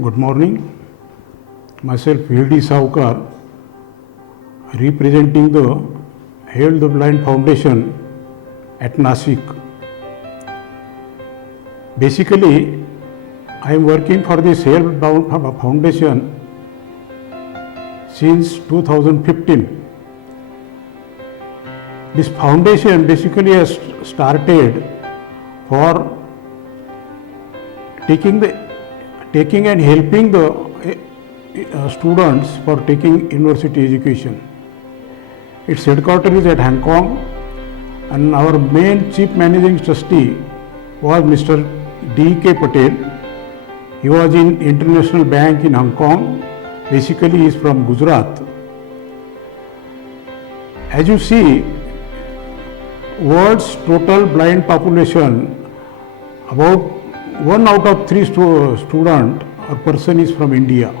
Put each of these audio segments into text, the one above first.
Good morning. Myself V.D. Saukar, representing the Hail the Blind Foundation at Nasik. Basically, I am working for this Hail Blind Foundation since 2015. This foundation basically has started for taking and helping the students for taking university education. Its headquarters is at Hong Kong, and our main chief managing trustee was Mr. D.K. Patel. He was in International Bank in Hong Kong. Basically, he is from Gujarat. As you see, world's total blind population, about 1 out of 3 student or person is from India.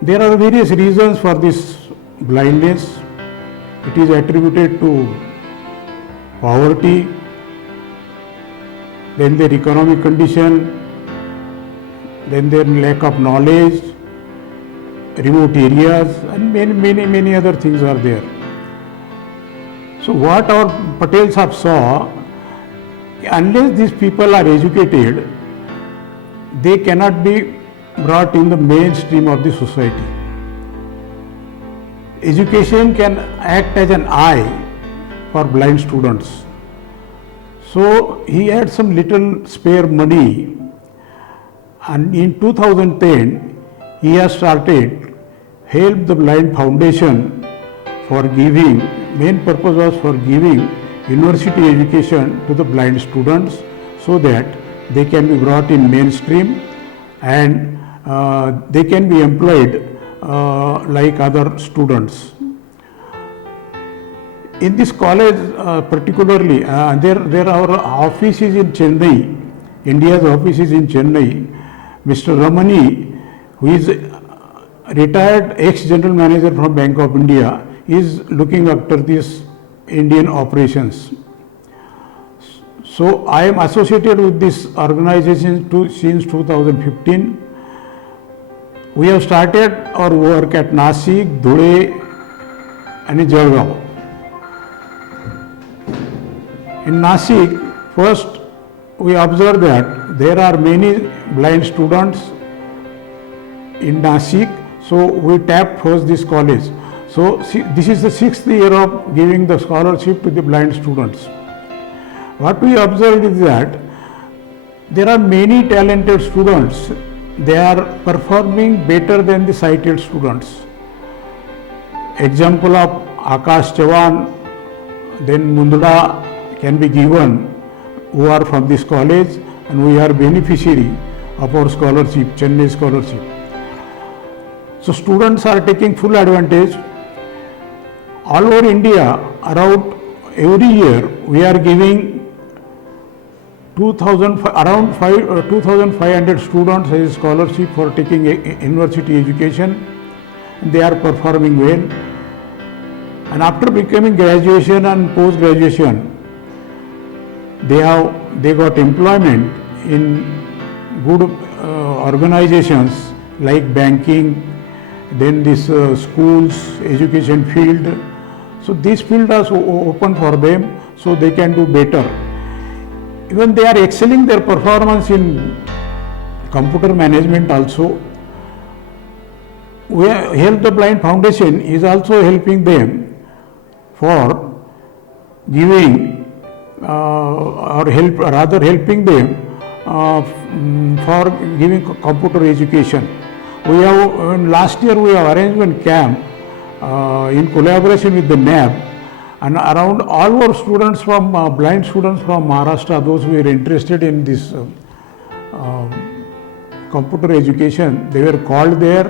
There are various reasons for this blindness. It is attributed to poverty, then their economic condition, then their lack of knowledge, remote areas, and many other things are there. So what our Patel Sahab saw, unless these people are educated, they cannot be brought in the mainstream of the society. Education can act as an eye for blind students. So he had some little spare money, and in 2010 he has started Help the Blind Foundation for giving, main purpose was for giving university education to the blind students so that they can be brought in mainstream and they can be employed like other students. In this college particularly, there are offices in Chennai, India's office is in Chennai. Mr. Ramani, who is retired ex-general manager from Bank of India, is looking after these Indian operations. So I am associated with this organization since 2015. We have started our work at Nasik, Dhule and in Jalgaon. In Nasik, first we observed that there are many blind students in Nasik, so we tapped first this college. So this is the 6th year of giving the scholarship to the blind students. What we observed is that there are many talented students. They are performing better than the sighted students. Example of Akash Chavan, then Mundra can be given, who are from this college, and we are beneficiary of our scholarship, Chennai scholarship. So students are taking full advantage. All over India, around every year, we are giving around 2,500 students as a scholarship for taking university education. They are performing well. And after becoming graduation and post-graduation, they got employment in good organizations like banking, then this schools, education field. So this field is open for them, so they can do better. Even they are excelling their performance in computer management also. Help the Blind Foundation is also helping them for giving helping them for giving computer education. We have last year we have arranged one camp in collaboration with the NAB, and around all our students from blind students from Maharashtra, those who were interested in this computer education, they were called there.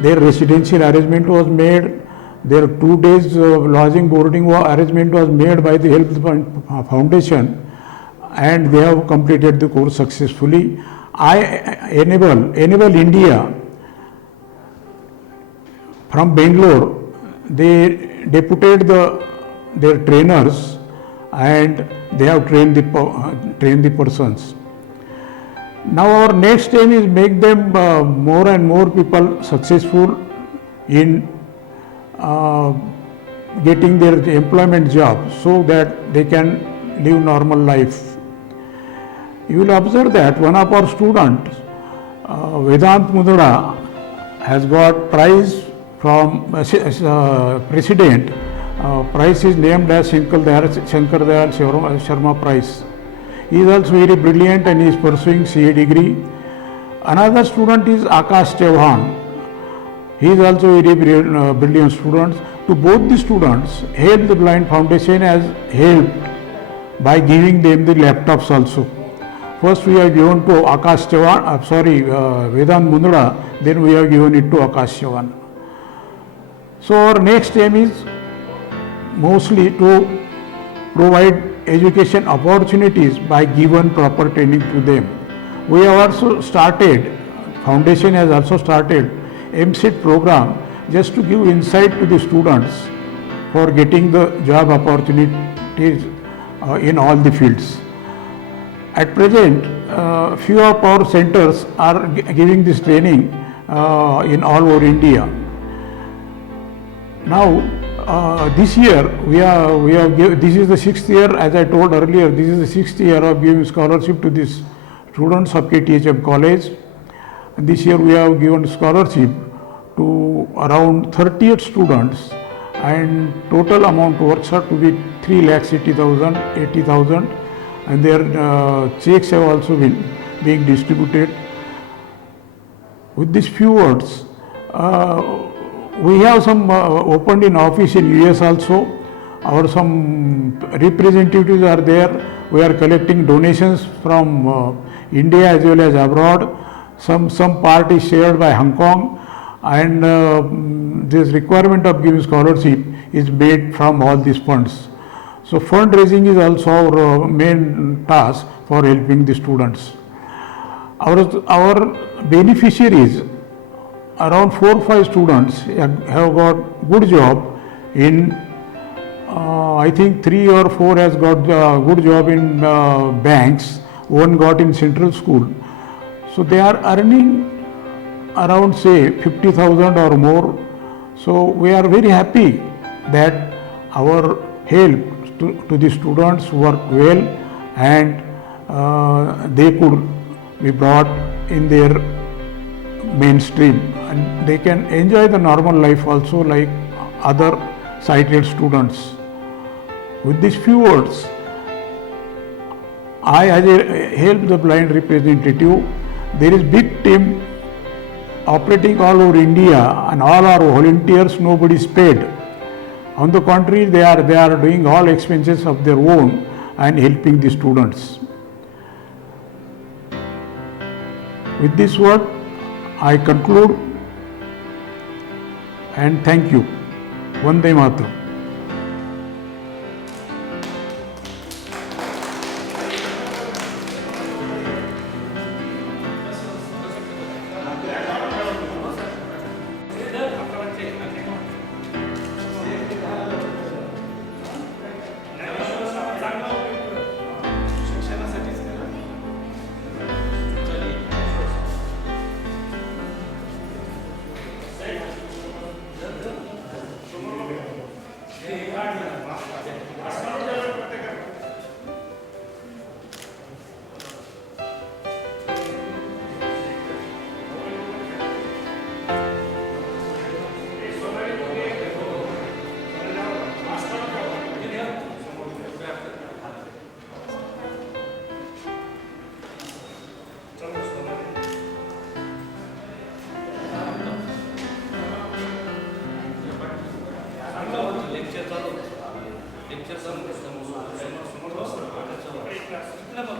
Their residential arrangement was made. Their 2 days lodging boarding arrangement was made by the Help the Foundation, and they have completed the course successfully. I enable India from Bangalore. They deputed their trainers, and they have trained the persons. Now our next aim is make them more and more people successful in getting their employment job so that they can live normal life. You will observe that one of our students, Vedant Mudra, has got prize from president. Prize is named as Shankar Dayal Sharma Prize. He is also very brilliant and he is pursuing CA degree. Another student is Akash Chauhan. He is also a very brilliant student. To both the students, Help the Blind Foundation has helped by giving them the laptops also. First we have given to Akash Chauhan, Vedant Mundra, then we have given it to Akash Chauhan. So our next aim is mostly to provide education opportunities by given proper training to them. We have also started, foundation has also started MSET program just to give insight to the students for getting the job opportunities in all the fields. At present, few of our centers are giving this training in all over India. Now, this year this is the 6th year, as I told earlier, this is the 6th year of giving scholarship to these students of KTHM College. And this year we have given scholarship to around 38 students, and total amount works out to be 3,80,000, and their checks have also been being distributed. With these few words, we have some opened in office in US also. Our some representatives are there. We are collecting donations from India as well as abroad. Some part is shared by Hong Kong, and this requirement of giving scholarship is made from all these funds. So fundraising is also our main task for helping the students. Our beneficiaries, around 4 or 5 students have got good job in, I think 3 or 4 has got good job in banks, one got in central school. So they are earning around say 50,000 or more. So we are very happy that our help to the students work well, and they could be brought in their mainstream, and they can enjoy the normal life also like other sighted students. With these few words, I as a Help the Blind representative, there is big team operating all over India, and all our volunteers, nobody is paid. On the contrary, they are doing all expenses of their own and helping the students. With this word, I conclude and thank you. Vande Mataram. Level.